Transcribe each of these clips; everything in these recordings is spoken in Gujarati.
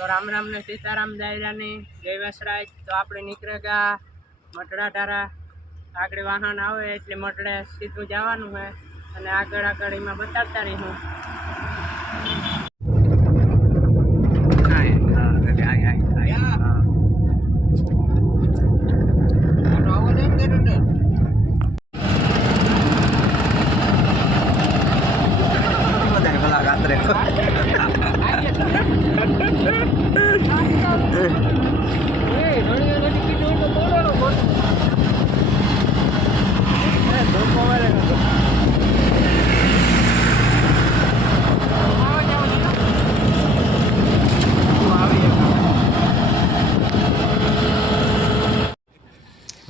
तो राम राम ने सीताराम दायरा ने जय वसराज। तो आपणे નીકળેગા મટડા તારા આગળ વાહન આવે એટલે મટડે સીધું જવાનું છે અને આગળ આગળ એમાં બતાવતા રહીશું।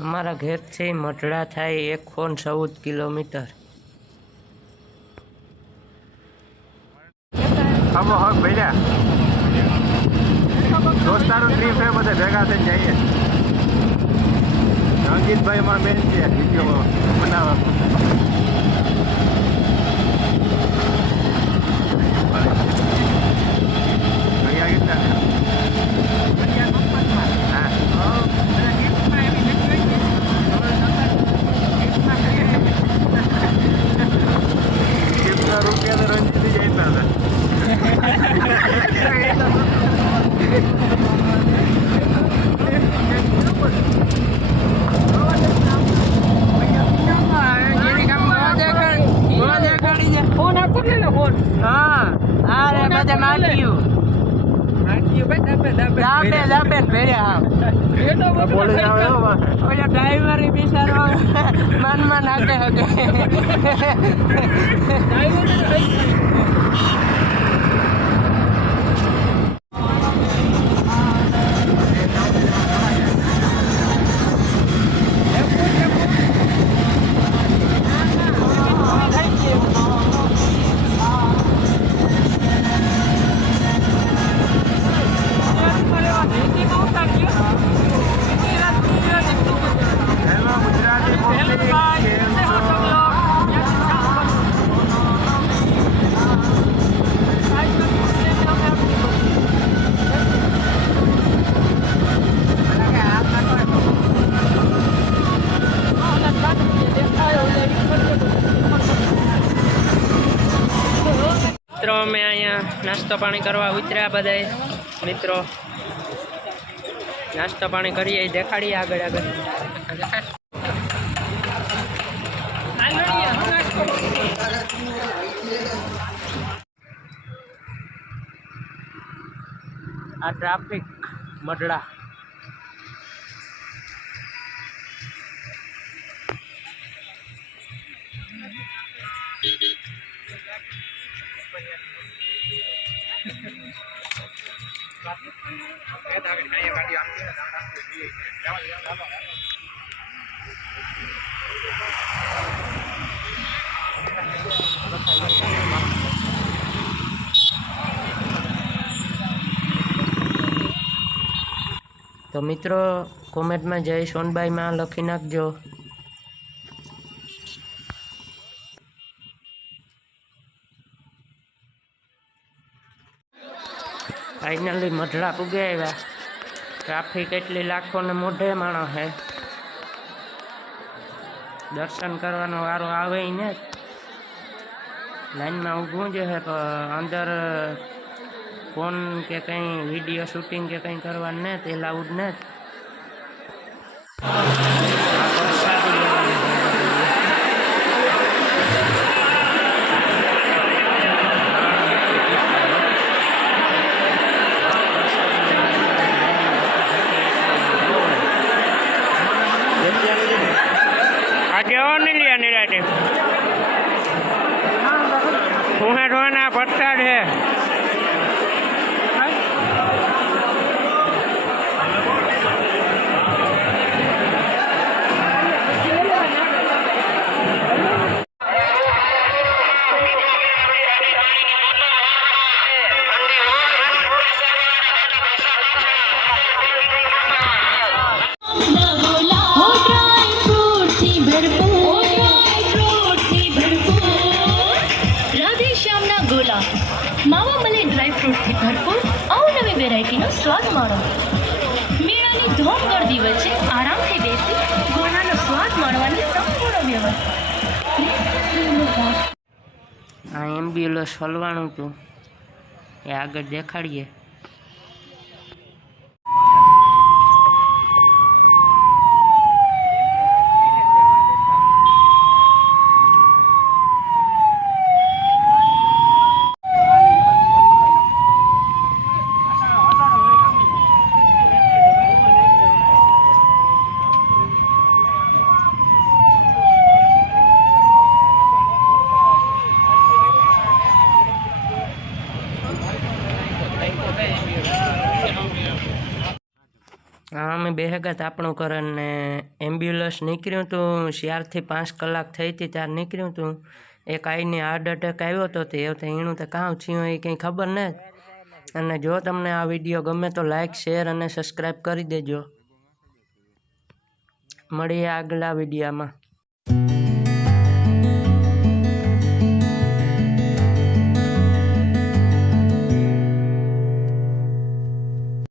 અમારા ઘેરથી મઢડા થાય 114 કિલોમીટર। हम हक भैया दोस्तारों ट्रीप है बता जगह से जाइए। अंकित भाई मां बेन છે વિડિયો બનાવવા ભૈયા કેટલા રૂપિયા તો રંજીતી જઈતા હતા। ड्राइवर बिचारो मन में नाके हके मित्रों में अँ नास्तो पानी करवा उतर्या बधाई मित्रों। नास्तो पानी करिए देखाड़िए आगळ आगळ। आ ट्राफिक मडड़ा तो मित्रों कॉमेंट में जय सोनबाई में लखी नाखजो। फाइनली मढड़ा पुगे आव्या। ट्राफिक एटली लाखों ने मोढे माणो है। दर्शन करवानो वारो आवे ही ने लाइन में ऊभू जो है तो अंदर फोन के कहीं वीडियो शूटिंग के कहीं करवा ने ते लाउड ने पट्टा है मावा વેરાયટીનો સ્વાદ માણો. મેળાની ધોમ ગળદી વચ્ચે આરામથી બેસી ગોળાનો સ્વાદ માણવાની સંપૂર્ણ વ્યવસ્થા. આ એમ્બ્યુલન્સ હલવાનું હતું એ આગળ દેખાડીએ. હા અમે બેહેગા તાપણું કરીને એમ્બ્યુલન્સ નીકળ્યું હતું 4 થી 5 કલાક થઈ હતી ત્યારે નીકળ્યું હતું. એક આઈને હાર્ટ એટેક આવ્યો હતો તે એનું તો કામ થયું એ કંઈ ખબર નહીં. અને જો તમને આ વિડીયો ગમે તો લાઈક શેર અને સબસ્ક્રાઈબ કરી દેજો. મળીએ આગલા વિડીયોમાં.